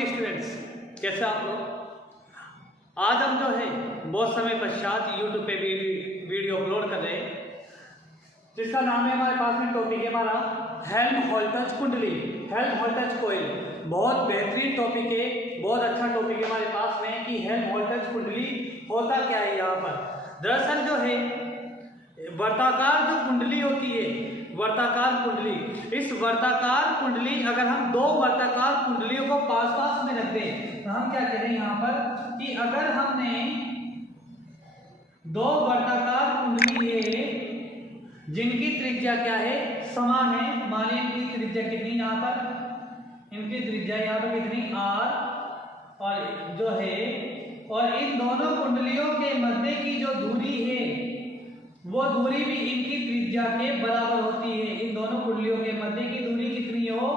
Dear students, कैसे आप लोग। आज हम जो है बहुत समय पश्चात यूट्यूब पे भी वीडियो अपलोड कर रहे हैं, जिसका नाम है, हमारे पास में टॉपिक है हमारा हेल्महोल्ट्ज़ कुंडली, हेल्महोल्ट्ज़ कॉइल। बहुत बेहतरीन टॉपिक है, बहुत अच्छा टॉपिक है हमारे पास में कि हेल्महोल्ट्ज़ कुंडली होता क्या है। यहाँ पर दरअसल जो है वर्ताकार जो कुंडली होती है, वर्ताकार कुंडली, इस वर्ताकार कुंडली अगर हम दो वर्ताकार कुंडलियों को पास पास में रख दें तो हम क्या कह रहे हैं यहाँ पर कि अगर हमने दो वर्ताकार कुंडली है जिनकी त्रिज्या क्या है, समान है। माने इनकी त्रिज्या कितनी, यहाँ पर इनकी त्रिज्या यहाँ पर कितनी r और जो है, और इन दोनों कुंडलियों के मध्य की जो दूरी है वो दूरी भी इनकी त्रिज्या के बराबर होती है। इन दोनों कुंडलियों के मध्य की दूरी कितनी हो,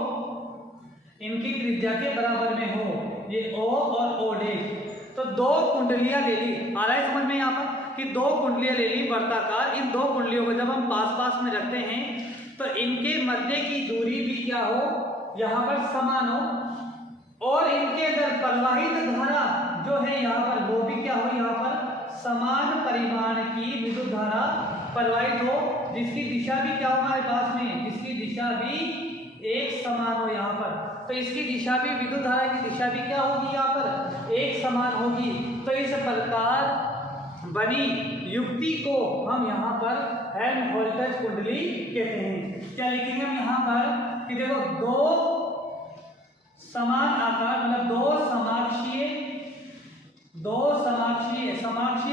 इनकी त्रिज्या के बराबर में हो, ये O और O डैश। तो दो कुंडलियां ले ली, आ रहा है समझ में यहाँ पर कि दो कुंडलियां ले ली वर्ताकार। इन दो कुंडलियों को जब हम पास पास में रखते हैं तो इनके मध्य की दूरी भी क्या हो, यहाँ पर समान हो, और इनके अंदर प्रवाहित धारा जो है यहाँ पर वो भी क्या हो, यहाँ पर समान परिमाण की विद्युत धारा प्रवाहित हो, जिसकी दिशा भी क्या हो हमारे पास में, जिसकी दिशा भी एक समान हो यहाँ पर। तो इसकी दिशा भी, विद्युत धारा की दिशा भी क्या होगी, यहाँ पर एक समान होगी। तो इस प्रकार बनी युक्ति को हम यहाँ पर हेल्महोल्ट्ज़ कुंडली कहते हैं। क्या लिखेंगे हम यहाँ पर कि देखो दो समान आकार, मतलब समाक्षीय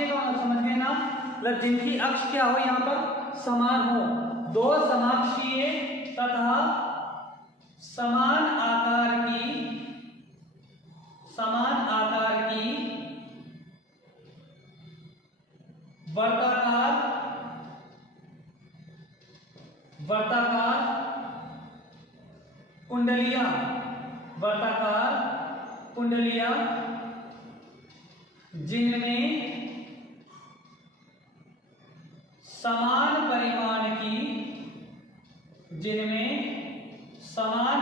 का मतलब समझ गए ना, मतलब जिनकी अक्ष क्या हो यहाँ पर समान हो, दो समाक्षीय तथा समान आकार की वर्ताकार कुंडलियां जिनमें समान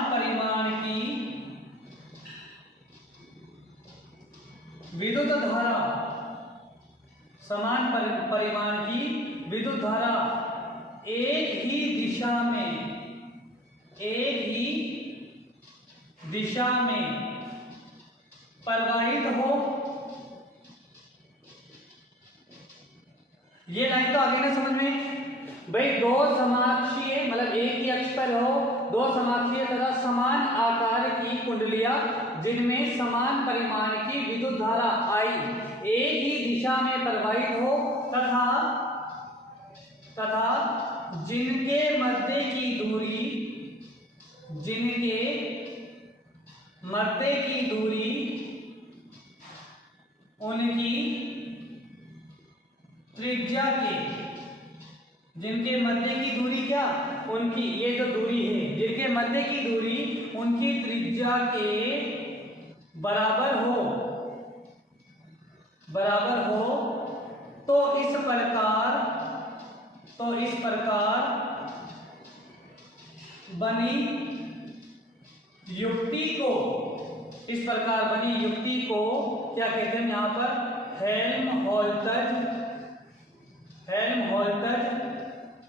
परिमाण की विद्युत धारा, समान परिमाण की विद्युत धारा एक ही दिशा में प्रवाहित हो। ये लाइन तो आगे ना समझ में भाई, दो समाक्षीय मतलब एक ही अक्ष पर हो, दो समाक्षीय तथा समान आकार की कुंडलियां जिनमें समान परिमाण की विद्युत धारा आई एक ही दिशा में प्रवाहित हो तथा जिनके मध्य की दूरी उनकी त्रिज्या के, जिनके मध्य की दूरी क्या, उनकी ये जो दूरी है, जिनके मध्य की दूरी उनकी त्रिज्या के बराबर हो, तो इस प्रकार बनी युक्ति को क्या कहते हैं यहाँ पर, हेल्महोल्ट्ज़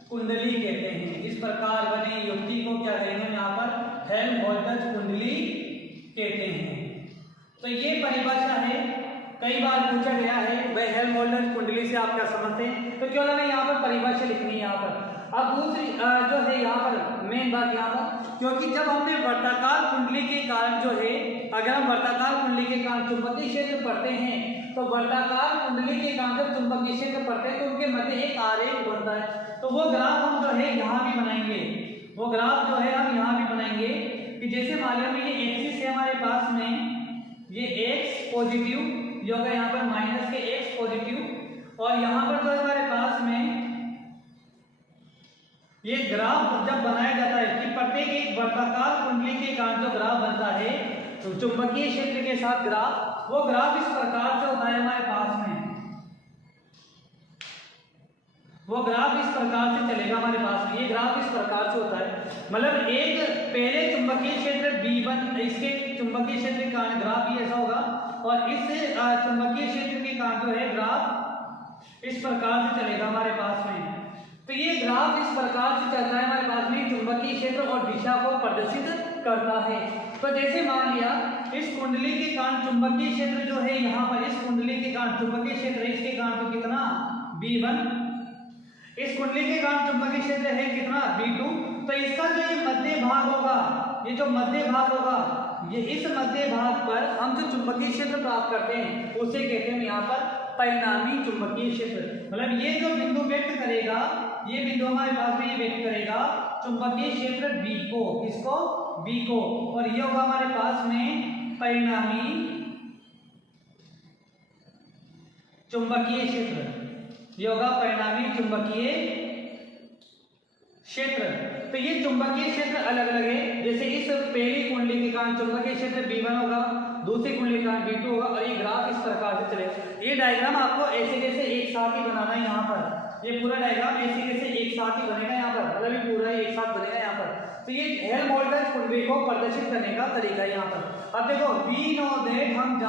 कुंडली कहते हैं। इस प्रकार बनी युक्ति को क्या कहेंगे यहाँ पर, हेल्महोल्ट्ज़ कुंडली कहते हैं। तो ये परिभाषा है, कई बार पूछा गया है भाई हेल्महोल्ट्ज़ कुंडली से आप क्या समझते हैं, तो क्यों ना यहाँ पर परिभाषा लिखनी है यहाँ पर। अब दूसरी जो है यहाँ पर मेन बात यहाँ पर, क्योंकि जब हमने वर्ताकार कुंडली के कारण जो है, अगर हम वर्ताकार कुंडली के कारण चुंबकीय क्षेत्र पढ़ते हैं तो वर्ताकार कुंडली के कारण जब चुंबकीय क्षेत्र पढ़ते हैं तो उनके मध्य एक आरेख बनता है। तो वो ग्राफ हम जो है यहाँ भी बनाएंगे, वो ग्राफ जो है हम यहाँ भी बनाएंगे कि जैसे मान लो ये एक्सिस है हमारे पास में, ये एक्स पॉजिटिव जो होगा यहाँ पर माइनस के एक्स पॉजिटिव, और यहाँ पर जो हमारे पास में ये ग्राफ जब बनाया जाता है कि प्रत्येक एक वर्ताकार कुंडली के कारण जो ग्राफ बनता है तो चुंबकीय क्षेत्र के साथ ग्राफ, वो ग्राफ इस प्रकार से होता है हमारे पास में। वो ग्राफ इस प्रकार से चलेगा हमारे पास में। ये ग्राफ इस प्रकार से होता है, मतलब एक पहले चुंबकीय क्षेत्र B1, इसके चुंबकीय क्षेत्र के कारण ग्राफ भी ऐसा होगा, और इस चुंबकीय क्षेत्र के कारण जो है ग्राफ इस प्रकार से चलेगा हमारे पास में। तो ये ग्राफ इस प्रकार से चलता है हमारे पास में, चुंबकीय क्षेत्र और दिशा को प्रदर्शित करता है। तो जैसे मान लिया इस कुंडली के कारण चुंबकीय क्षेत्र जो है यहाँ पर, इस कुंडली के कारण चुंबकीय क्षेत्र है, इसके कारण तो कितना B1, इस कुंडली के कारण चुंबकीय क्षेत्र है कितना B2। तो इसका जो ये मध्य भाग होगा, ये जो मध्य भाग होगा, ये इस मध्य भाग पर हम जो चुंबकीय क्षेत्र प्राप्त करते हैं उसे कहते हैं यहाँ पर परिणामी चुंबकीय क्षेत्र। मतलब ये जो बिंदु व्यक्त करेगा, ये बिंदु हमारे पास में ये व्यक्त करेगा चुंबकीय क्षेत्र B को, किसको, B को, और ये होगा हमारे पास में परिणामी चुंबकीय क्षेत्र, ये होगा परिणामी चुंबकीय क्षेत्र। तो ये चुंबकीय क्षेत्र अलग अलग है, जैसे इस पहली कुंडली के कारण चुंबकीय क्षेत्र B1 होगा, दूसरी कुंडली के कारण B2 होगा, और ये ग्राफ इस प्रकार से चलेगा। ये डायग्राम आपको ऐसे जैसे एक साथ ही बनाना है यहाँ पर, ये पूरा डायग्राम ऐसे जैसे एक साथ ही बनेगा यहाँ पर, मतलब ये पूरा एक साथ बनेगा यहाँ पर। तो ये हेल्महोल्ट्ज़ कुंडली को प्रदर्शित करने का तरीका है यहाँ पर। अब देखो वी नो दैट, हम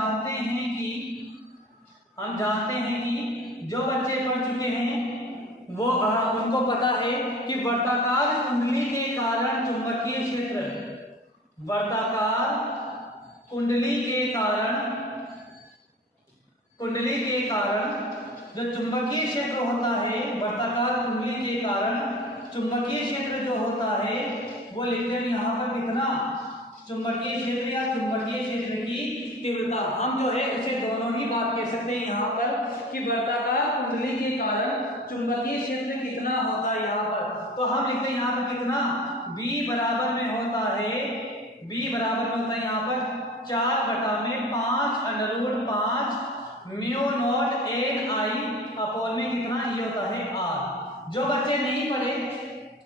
जानते हैं कि जो बच्चे पढ़ चुके हैं वो उनको पता है कि वर्ताकार कुंडली के कारण चुंबकीय क्षेत्र, वर्ताकार कुंडली के कारण जो चुंबकीय क्षेत्र होता है, वर्ताकार कुंडली के कारण चुंबकीय क्षेत्र जो होता है वो लिखते हैं यहाँ पर कितना, चुंबकीय क्षेत्र या चुंबकीय क्षेत्र की तीव्रता। हम जो है उसे दोनों ही बात कह सकते हैं यहाँ पर कि वर्ताकार कुंडली के कारण चुंबकीय क्षेत्र कितना होता है यहाँ पर। तो हम लिखते हैं यहाँ पर कितना, B बराबर में होता है, B बराबर में होता है यहाँ पर 4/5 √5 mu naught N I upon में कितना, ये होता है R। जो बच्चे नहीं पढ़े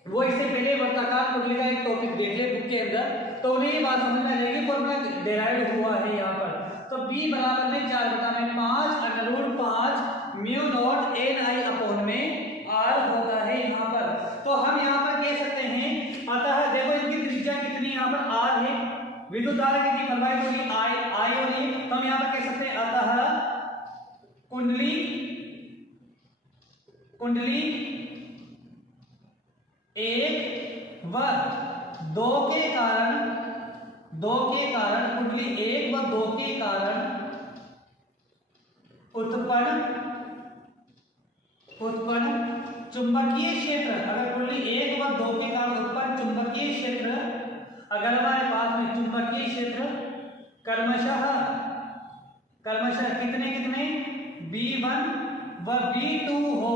वो इससे पहले वर्ताकार कुंडली का एक टॉपिक देख ले बुक के अंदर, तो उन्हें ये बात समझ में आ जाएगी फॉर्मूला डेराइव हुआ है यहाँ पर। तो B बराबर में 4/5 √5 mu naught N I upon में R होता है यहाँ पर। तो हम यहाँ पर कह सकते हैं, अतः देखो इनकी त्रिज्या कितनी यहाँ पर R है, विद्युत धारा कितनी प्रवाहित होगी I हो रही है। तो हम यहाँ पर कह सकते हैं अतः कुंडली एक व दो के कारण कुंडली 1 व 2 के कारण उत्पन्न चुंबकीय क्षेत्र, अगर कुंडली 1 व 2 के कारण उत्पन्न चुंबकीय क्षेत्र, अगर हमारे पास में चुंबकीय क्षेत्र क्रमशः कितने B1 व B2 हो,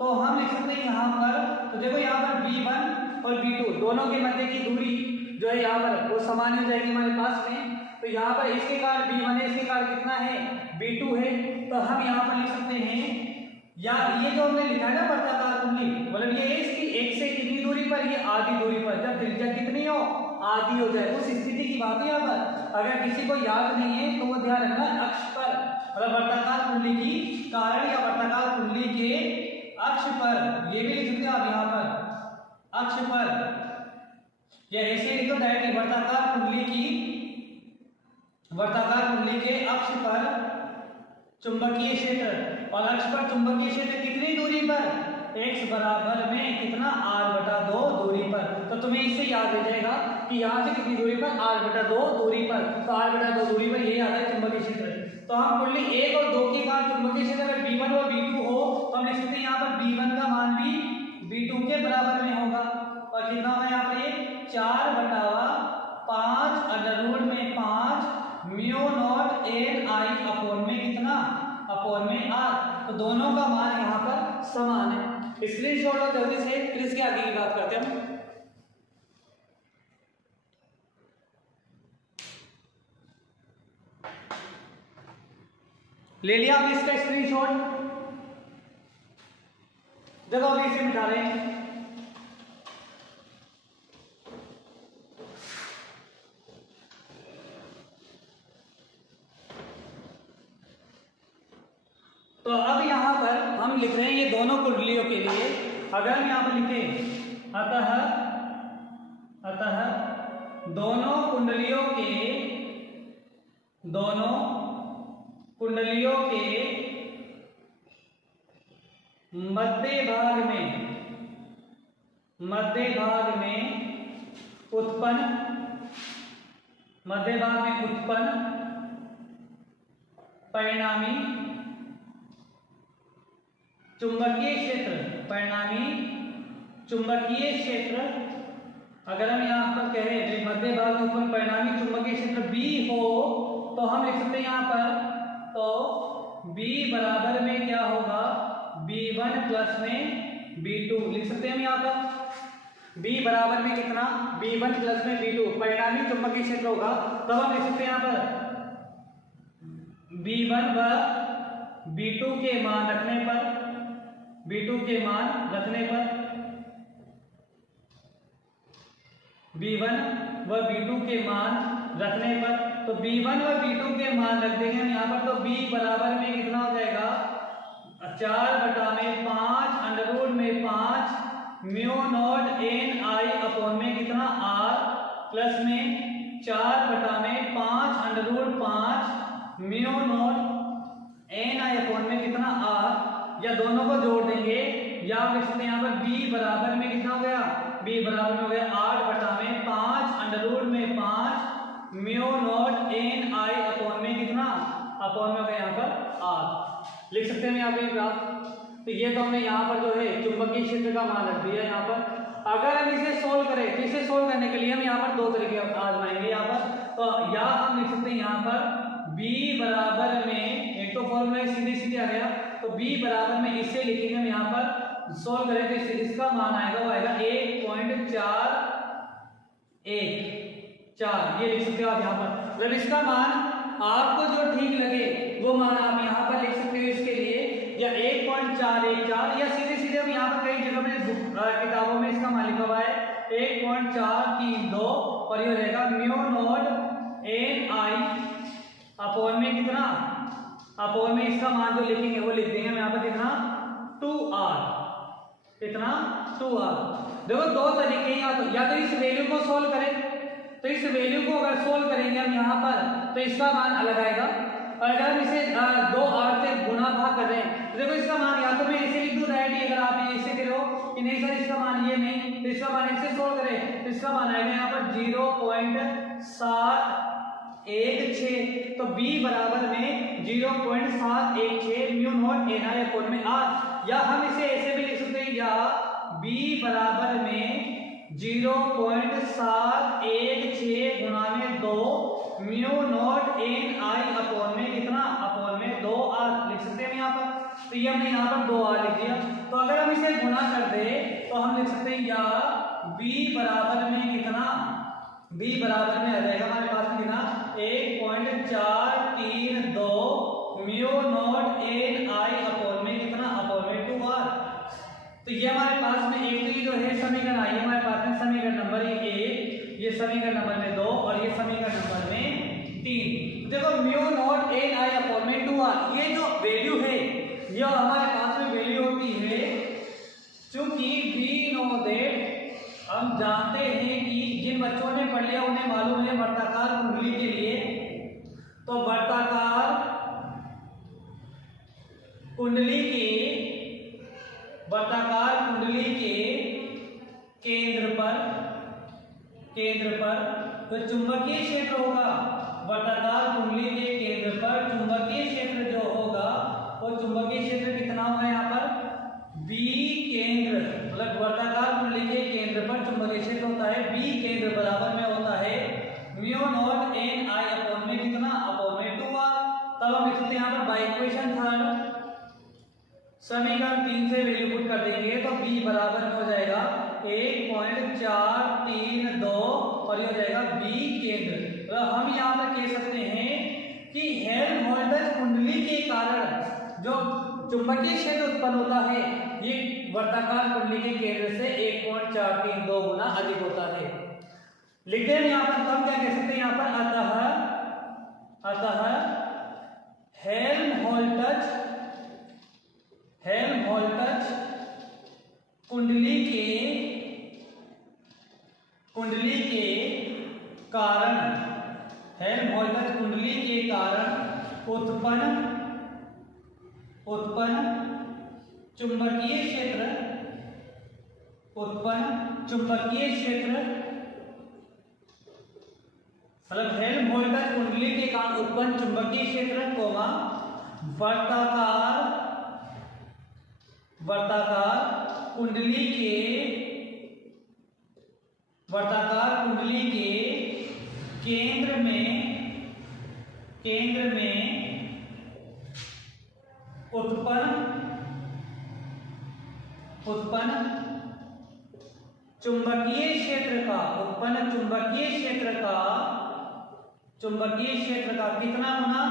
तो हम लिख सकते हैं यहाँ पर। तो देखो यहाँ पर B1 और B2 दोनों के मध्य की दूरी जो है यहाँ पर वो समान हो जाएगी हमारे पास में। तो यहाँ पर इसके कारण B1 है, इसके कारण कितना है, B2 है। तो हम यहाँ पर लिख सकते हैं, या ये जो हमने लिखा है ना वर्ताकार कुंडली, मतलब ये इसकी एक से कितनी दूरी पर, ये आधी दूरी पर, जब त्रिज्या कितनी हो, आधी हो जाए, उस स्थिति की बात है यहाँ पर। अगर किसी को याद नहीं है तो वो ध्यान रखना अक्ष पर, मतलब वर्ताकार कुंडली की कारण या वर्ताकार कुंडली के अक्ष पर, ये भी लिख सकते हैं आप यहाँ पर अक्ष पर, या ऐसे लिखो डायरेक्टली वर्ताकार कुंडली के अक्ष पर चुंबकीय क्षेत्र, और अक्ष पर चुंबकीय क्षेत्र कितनी दूरी पर, x बराबर में कितना r/2 दूरी पर। तो तुम्हें इससे याद हो जाएगा कि यहाँ से कितनी दूरी पर, r/2 दूरी पर। तो r/2 दूरी पर ये आता है चुंबकीय क्षेत्र। तो हम कुंडली 1 और 2 के कारण चुंबकीय क्षेत्र अगर B1 और B2 हो तो हम लिख सकते हैं यहाँ पर B1 का मान भी B2 के बराबर में होगा, और कितना होगा यहाँ पर, ये 4/5 mu naught N I upon में कितना, अपॉन में R। तो दोनों का मान यहाँ पर समान है। स्क्रीनशॉट लो जल्दी से, फिर इसके आगे की बात करते हैं। ले लिया आप इसका स्क्रीनशॉट, देखो अभी इसे मिटा रहे हैं। तो अब यहाँ पर हम लिख रहे हैं ये दोनों कुंडलियों के लिए। अगर हम यहाँ पर लिखें अतः दोनों कुंडलियों के मध्य भाग में उत्पन्न परिणामी चुंबकीय क्षेत्र, अगर हम यहाँ पर कहें मध्य भाग में उत्पन्न परिणामी चुंबकीय क्षेत्र B हो तो हम लिख सकते हैं यहाँ पर, तो B बराबर में क्या होगा, B1 प्लस में B2 लिख सकते हैं हम यहाँ पर। B बराबर में कितना, B1 प्लस में B2 परिणामी चुंबकीय क्षेत्र होगा, तब हम लिख सकते हैं यहाँ पर B1 व B2 के मान रखने पर B1 व B2 के मान रखने पर, तो B1 व B2 के मान रख देंगे हम यहाँ पर, तो B बराबर में कितना हो जाएगा, 4/5 अंडररूट में 5 mu not an I upon में कितना R प्लस में 4/5 under root 5 mu not an I upon में कितना R, या दोनों को जोड़ देंगे, या आप लिख सकते हैं यहाँ पर B बराबर में कितना हो गया, B बराबर में हो गया 8/5 अंडररूट में 5 mu not an I upon में कितना, अपॉन में हो गया यहाँ पर R। लिख सकते हैं यहाँ पे ग्राफ। तो ये तो हमने यहाँ पर जो है चुंबकीय क्षेत्र का मान रख दिया यहाँ पर। अगर हम इसे सोल्व करें तो इसे सोल्व करने के लिए हम यहाँ पर दो तरीके आजमाएंगे यहाँ पर। तो या हम लिख सकते हैं यहाँ पर B बराबर में, एक तो फॉर्मूला सीधे आ गया, तो B बराबर में इसे लिखेंगे हम यहाँ पर, सोल्व करें तो इसका मान आएगा, वो आएगा 1.414, ये लिख सकते हो आप यहाँ पर। मतलब इसका मान आपको जो ठीक लगे वो मान आप यहाँ पर लिख सकते हो इसके लिए, या 1.414, या सीधे हम यहाँ पर कई जगह में किताबों में इसका मान लिखा हुआ है 1.432, और ये रहेगा mu not an I upon में कितना, अपॉन में इसका मान जो लिखेंगे वो लिख देंगे हम यहाँ पर कितना, 2R, कितना 2R। देखो दो तरीके, या तो इस वैल्यू को सोल्व करें, तो इस वैल्यू को अगर सोल्व करेंगे हम यहाँ पर तो इसका मान अलग आएगा, और अगर हम इसे 2R से गुणा भाग कर रहे हैं तो देखो इसका मान, या तो मैं ऐसे लिख दूं डायरेक्टली, अगर आप ऐसे करो कि नहीं सर इसका मान ये नहीं, तो इसका मान ऐसे सोल्व करें तो इसका मान आएगा यहाँ पर 0.716, तो B बराबर में 0.716 mu not an I upon में R, या हम इसे ऐसे भी लिख सकते हैं, या B बराबर में 0.716 गुणा में 2 mu not an I upon में कितना, अपॉन में 2R लिख सकते हैं यहाँ पर। तो ये हमने यहाँ पर 2R लिख दिया। तो अगर हम इसे गुणा कर दे तो हम लिख सकते हैं, या B बराबर में कितना, B बराबर में आ जाएगा हमारे पास में कितना, 1.432 mu not an I upon में कितना, अपॉन में 2R। तो ये हमारे पास में एक तो ये जो है समीकरण आई है हमारे पास में, समीकरण नंबर 1, ये समीकरण नंबर में 2, और ये समीकरण नंबर में 3। देखो mu not an I upon में 2R, ये जो वैल्यू है ये हमारे पास में वैल्यू होती है, चूंकि वी नो दैट, हम जानते हैं कि जिन बच्चों ने पढ़ लिया उन्हें मालूम है वर्ताकार कुंडली के लिए, तो वर्ताकार कुंडली के केंद्र पर तो चुंबकीय क्षेत्र होगा, वर्ताकार कुंडली के केंद्र पर चुंबकीय क्षेत्र जो होगा वो चुंबकीय क्षेत्र कितना होगा यहाँ पर, B केंद्र, मतलब वर्ताकार कुंडली के केंद्र पर चुंबकीय क्षेत्र होता है B केंद्र बराबर में होता है mu not an I upon में कितना, अपॉन में 2R। तब हम लिख सकते हैं यहाँ पर बाय इक्वेशन थर्ड, समीकरण 3 से वैल्यू पुट कर देंगे तो B बराबर में हो जाएगा 1.432, और ये हो जाएगा B केंद्र। तो हम यहाँ पर कह सकते हैं कि हेल्महोल्ट्ज़ कुंडली के कारण जो चुंबकीय क्षेत्र उत्पन्न होता है ये वर्ताकार कुंडली के केंद्र से 1.432 गुना अधिक होता है। लिखते हैं यहाँ पर, तो हम क्या कह सकते हैं यहाँ पर, अतः हेल्महोल्ट्ज़ हेल्महोल्ट्ज कुंडली के कारण, हेल्महोल्ट्ज कुंडली के कारण उत्पन्न चुंबकीय क्षेत्र, मतलब हेल्महोल्ट्ज कुंडली के कारण उत्पन्न चुंबकीय क्षेत्र कोमा वर्ताकार कुंडली के केंद्र में उत्पन्न चुंबकीय क्षेत्र का कितना गुना,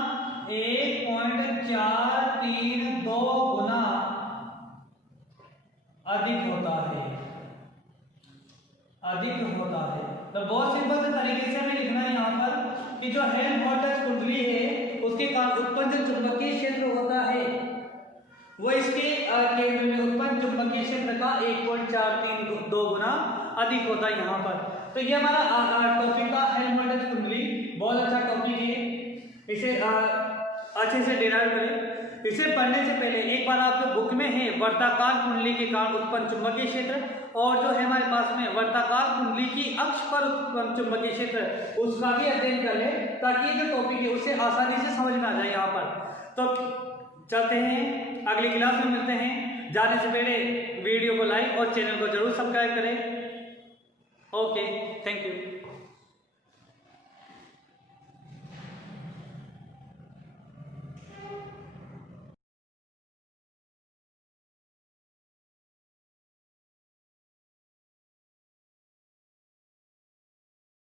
1.432 गुना अधिक होता है। तो बहुत सिंपल से तरीके से हमें लिखना है यहाँ पर कि जो हेल्महोल्ट्ज कुंडली है उसके कारण उत्पन्न जो चुंबकीय क्षेत्र होता है वो इसके केंद्र में उत्पन्न चुंबकीय क्षेत्र का 1.432 गुना अधिक होता है यहाँ पर। तो ये हमारा टॉपिक था हेल्महोल्ट्ज कुंडली। बहुत अच्छा टॉपिक है, इसे अच्छे से डिराइव करें। इसे पढ़ने से पहले एक बार आप जो बुक में है वर्ताकार कुंडली के कारण उत्पन्न चुंबकीय क्षेत्र और जो है हमारे पास में वर्ताकार कुंडली की अक्ष पर उत्पन्न चुंबकीय क्षेत्र उसका भी अध्ययन कर ले, ताकि जो टॉपिक है उसे आसानी से समझ में आ जाए यहाँ पर। तो चलते हैं, अगली क्लास में मिलते हैं। जाने से पहले वीडियो को लाइक और चैनल को जरूर सब्सक्राइब करें। Okay, thank you.